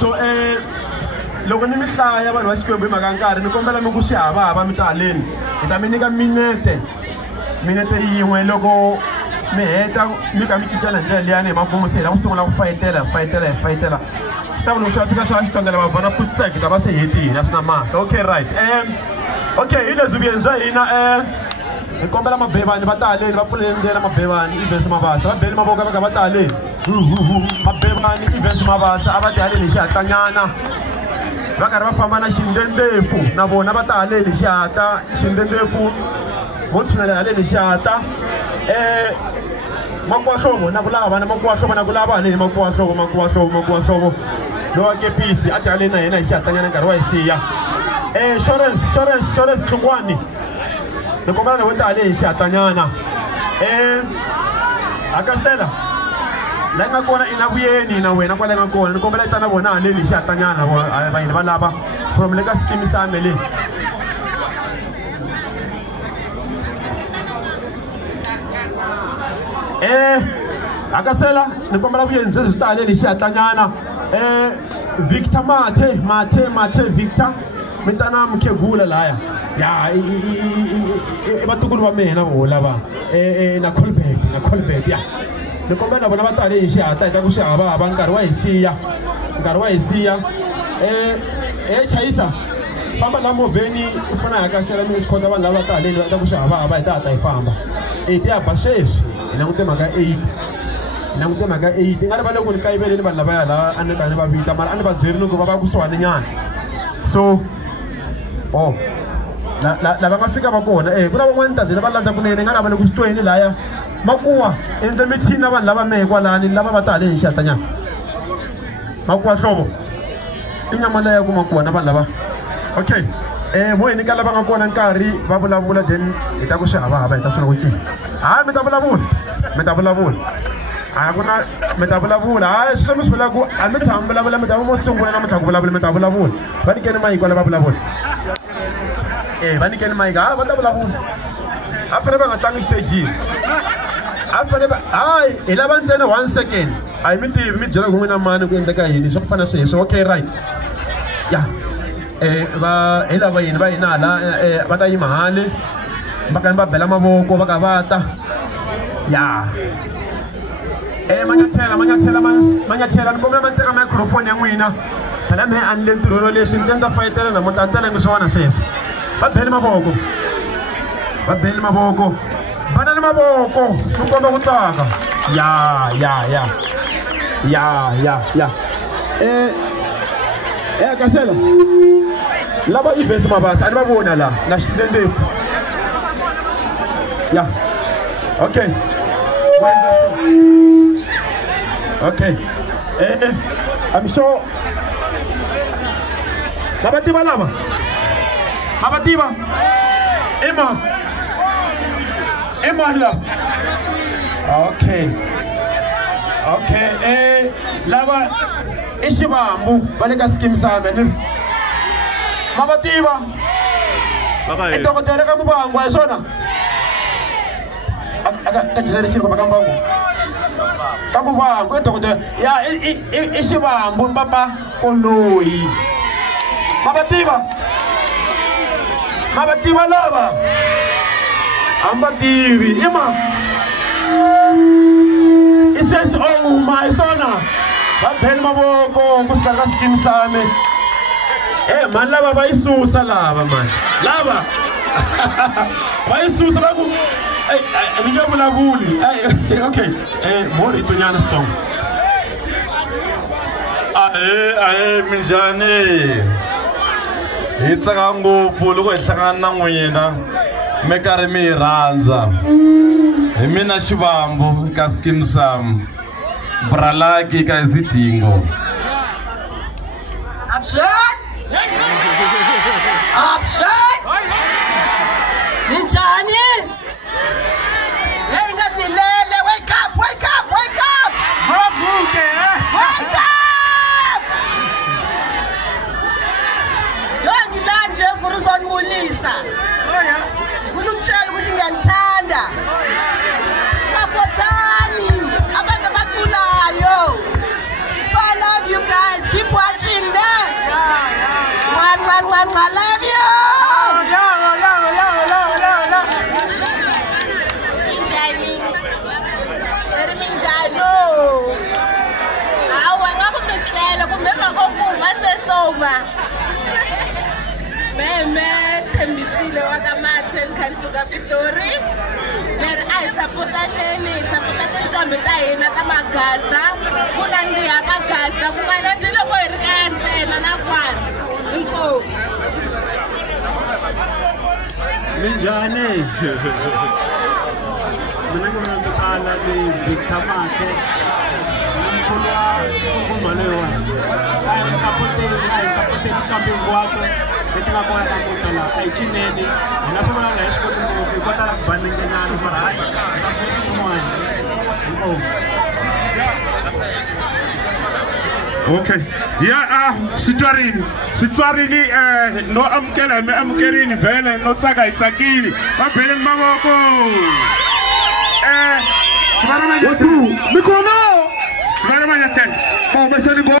So loko ni mi hlaya vanhu va Xikwembu hi mhaka ya nkarhi ni kombela mi ku swi hava mi ta haleni hi ta mi nyika minete yin'we loko mi heta mi ka mi cincana hi ndlela liyani hi makumu se hi la ku sungula ku fayitela swi ta vona swi fika swa xikongela mavhana putsek hi ta va se hetile a swi na mhaka okay right okay hi leswi vuyeni bya hina hi kombela mabevani va ta haleni va pfuleli ndlela mabevani Events Mabasa va beli mavoko va ka va ta haleni mabevani Events Mabasa a va ti haleni hi xihatlanyana va karhi va famba na xindendefo na vona va ta haleni hi xihatla xindendefo vo tshunela haleni hi xihatla makuwahlovo na ku lava na makuwahlovo na ku lava haleni makuwahlovo lowa kepisi a ti haleni na yena hi xihatlanyana nkarhi wa hi siya Shorens Hlungwani ni kombela na vo ta haleni hi xihatlanyana Akastela la nga kona ina vuyeni na wena kwala nga kona ni kombela tana vona haleni hi xihatlanyana va hina va lava from le ka scheme same le Akasela ni kombela vuyeni byi ta haleni hi xihatlanyana Victor Mathe Victor mi tana mukhegula laya ya vatukulu va mina vo lava na Colbert ya ni kombela na vona va ta haleni hi xihatla hi ta ku swi hava nkarhi wa hi siya chayisa famba la movheni u pfuna hi Akasela mi swi kota vanhu lava ta haleni va ta ku swi hava hi ta hatla hi famba ti ya ba sweswi hi langute mhaka 8 i nga ri va le ku ni kayiveleni vanhu lavaya la a ni ka ni va vita mara a ni va byerini ku va va kusuhani nyana so lava nga fika va kona ku na van'wani tazini va landza kunene nga ri va le ku xitweni laya makuwa endle mithini na vanhu lava mehe kwalani lava va ta haleni hi xihatlanyana makuwa hlovo i nyama leya ku makuwa na vanhu lava okay mo hi nyika lava nga kona nkarhi va vulavula then hi ta ku swi hava hi ta sungula ku cina hayi mi ta vulavula a ku na mi ta vulavula hayi sweswo mi swi vulaka ku a mi tshama vulavula mi ta va mo sungula na mi tlhela ku vulavula mi ta vulavula va nyikeni mayiki wala va vulavula va nyikeni mayiki hayi va ta vulavula a fanele va nga tlangi xitejini a fanele hayi hi lava ntsena 1 second a hi mi tivi mi byela ku n'wina mani ku endleka yini swa ku fana sweswo okay right ya hi lava yini va hina hala va ta yima hale va kani va bela mavoko va ka va ta ya manyathela ni kombela ma teka microphone ya n'wina phela mehe a ni le ntirhweni leswi ni ta fayitela namuntlha ni ta langi swin'wana sweswo va beli mavoko bana ni mavoko ni komba ku tsaka ya Akasela lava Events Mabasa a ni va vona la na xindendefo ya okay I'm sure Mabativa lava Mabativa Emma la okay lava Ishibambu baleka scheme same ni Mabativa Dokotela ka mubangu wa sona aka generation ko bakambangu kamubangu dokotela ya Ishibambu papa Koloi Mabativa lava ambativi ima it says oh my sona va beli mavoko kusika ka scheme same man lava va isusa lava man lava va isusa va ku mi nga vulavuli okay mori tonyana strong minjhani hi tsaka ngopfu loko hi hlangana na n'wina mi karhi mi hi rhandza hi mina Xivambu ka scheme same Bralaki ka Izidingo Upset Minjani Hey ngatilele wake up Wake up Wake up Yondilanje Furuson Mulisa Funumtshela ukuthi ngiyanthanda Sapotani abantu abatulayo So I love hikuva me Thembisile wa ka Mathe Nkhansuka Pitori leri a hi sapotaneni hi sapota tinqambi ta hina ta Magaza ku nandziha ka Gaza ku nga nandzi loko hi ri kaya ntsena na kwani inkomu minjhani mina ngivona vitala Victor Mathe mkhulu wa ngoma leyiwani a hi sapoteni nqambi hinkwato leti nga kona namuntlha laha a hi cineni hina swi vulanga hi swi koti ngopfu hi kota la ku banengenyana mara hayi hi ta swi koti kun'wana inkomu. Okay. Yeah, Sitwarini no amukela mi amukerini vele no tsaka hi tsakile. Va beleni mavoko. Sivana manya 2. Mikono. Sivana manya 10.